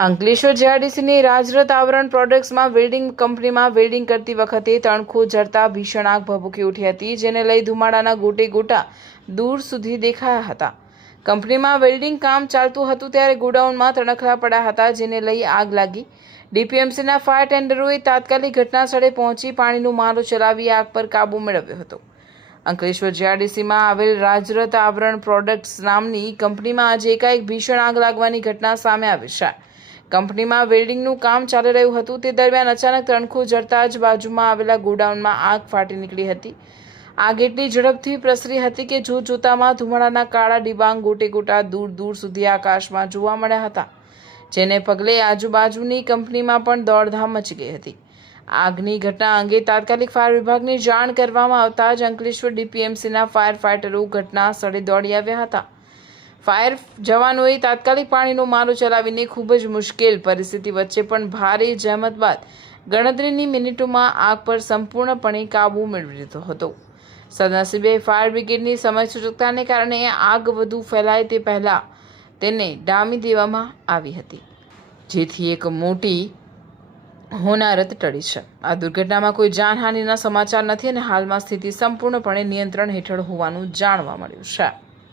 અંકલેશ્વર જીઆઈડીસીની રાજરત આવરણ પ્રોડક્ટ્સમાં વેલ્ડિંગ કંપનીમાં વેલ્ડિંગ કરતી વખતે તણખું ઝરતા ભીષણ આગ ભભૂકી ઉઠી હતી, જેને લઈ ધુમાડાના ગોટે ગોટા દૂર સુધી દેખાયા હતા। કંપનીમાં વેલ્ડિંગ કામ ચાલતું હતું ત્યારે ગોડાઉનમાં તણખલા પડ્યા હતા, જેને લઈ આગ લાગી। ડીપીએમસીના ફાયર ટેન્ડરોએ તાત્કાલિક ઘટનાસ્થળે પહોંચી પાણીનો મારો ચલાવી આગ પર કાબૂ મેળવ્યો હતો। અંકલેશ્વર જીઆઈડીસીમાં આવેલ રાજરત આવરણ પ્રોડક્ટ્સ નામની કંપનીમાં આજે એકાએક ભીષણ આગ લાગવાની ઘટના સામે આવી છે। કંપનીમાં વેલ્ડિંગનું કામ ચાલી રહ્યું હતું તે દરમિયાન અચાનક તણખું ઝરતા જ બાજુમાં આવેલા ગોડાઉનમાં આગ ફાટી નીકળી હતી। આગ એટલી ઝડપથી પ્રસરી હતી કે જોતજોતામાં ધુમાડાના કાળા ડિબાંગ ગોટે ગોટા દૂર દૂર સુધી આકાશમાં જોવા મળ્યા હતા, જેને પગલે આજુબાજુની કંપનીમાં પણ દોડધામ મચી ગઈ હતી। આગની ઘટના અંગે તાત્કાલિક ફાયર વિભાગને જાણ કરવામાં આવતા જ અંકલેશ્વર ડીપીએમસીના ફાયર ફાઇટરો ઘટના સ્થળે દોડી આવ્યા હતા। ફાયર જવાનોએ તાત્કાલિક પાણીનો મારો ચલાવીને ખૂબ જ મુશ્કેલ પરિસ્થિતિ વચ્ચે પણ ભારે જહેમત બાદ ગણતરીની મિનિટોમાં આગ પર સંપૂર્ણપણે કાબૂ મેળવી લીધો હતો। સદનસીબે ફાયર બ્રિગેડની સમયસૂચકતાને કારણે આગ વધુ ફેલાય તે પહેલાં તેને ડામી દેવામાં આવી હતી, જેથી એક મોટી હોનારત ટળી છે। આ દુર્ઘટનામાં કોઈ જાનહાનિના સમાચાર નથી અને હાલમાં સ્થિતિ સંપૂર્ણપણે નિયંત્રણ હેઠળ હોવાનું જાણવા મળ્યું છે।